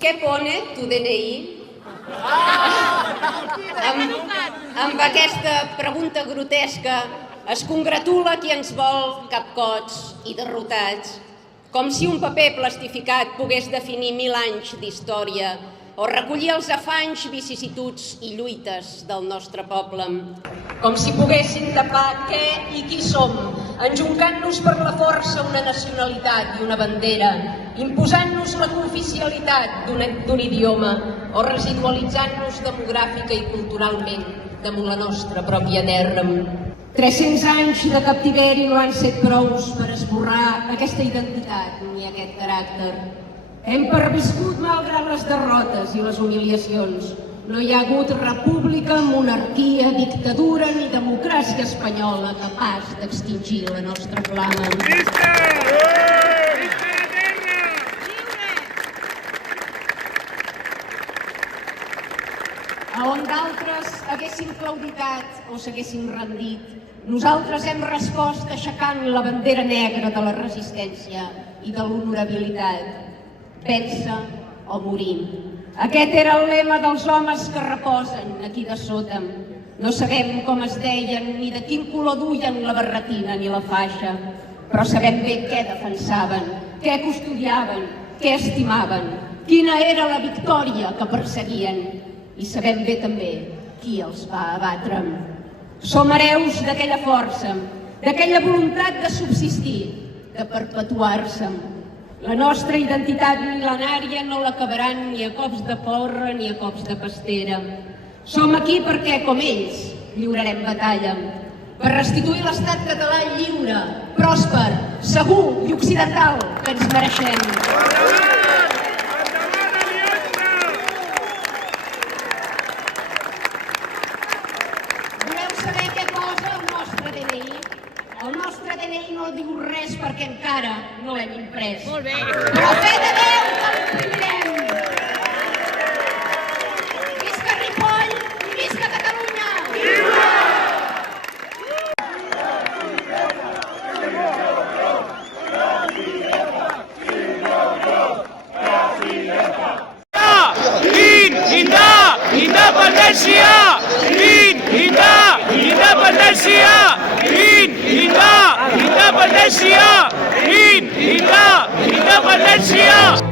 ¿Qué pone tu DNI? Amb aquesta pregunta grotesca es congratula qui ens vol capcots i derrotats, com si un paper plastificat pogués definir 1000 anys d'història o recollir els afanys, vicissituds i lluites del nostre poble. Com si poguessin tapar què i qui som, enjoncant-nos per la força una nacionalitat i una bandera, imposant-nos la cooficialitat d'un idioma o residualitzant-nos demogràfica i culturalment damunt la nostra pròpia terra. 300 anys de captiveri no han set prous per esborrar aquesta identitat ni aquest caràcter. Hem perviscut malgrat les derrotes i les humiliacions. No hi ha hagut república, monarquia, dictadura ni democràcia espanyola capaç d'extingir la nostra flama. Visca! Visca la terra! A on d'altres haguessin claudicat o s'haguessin rendit, nosaltres hem respost aixecant la bandera negra de la resistència i de l'honorabilitat. Vèncer o morir. Aquest era el lema dels homes que reposen aquí de sota. No sabem com es deien ni de quin color duien la barretina ni la faixa, però sabem bé què defensaven, què custodiaven, què estimaven, quina era la victòria que perseguien i sabem bé també qui els va abatre. Som hereus d'aquella força, d'aquella voluntat de subsistir, de perpetuar-se. La nostra identitat mil·lenària no l'acabaran ni a cops de porra ni a cops de pastera. Som aquí perquè, com ells, lliurarem batalla per restituir l'estat català lliure, pròsper, segur i occidental que ens mereixem. Voleu saber què posa el nostre DNI? El nostre DNI no diu res perquè encara no l'hem imprès. Molt bé. Però fe de Déu que l'imprimirem! Visca Ripoll i visca Catalunya! Viva! Independència! Independència! Independència! Independència!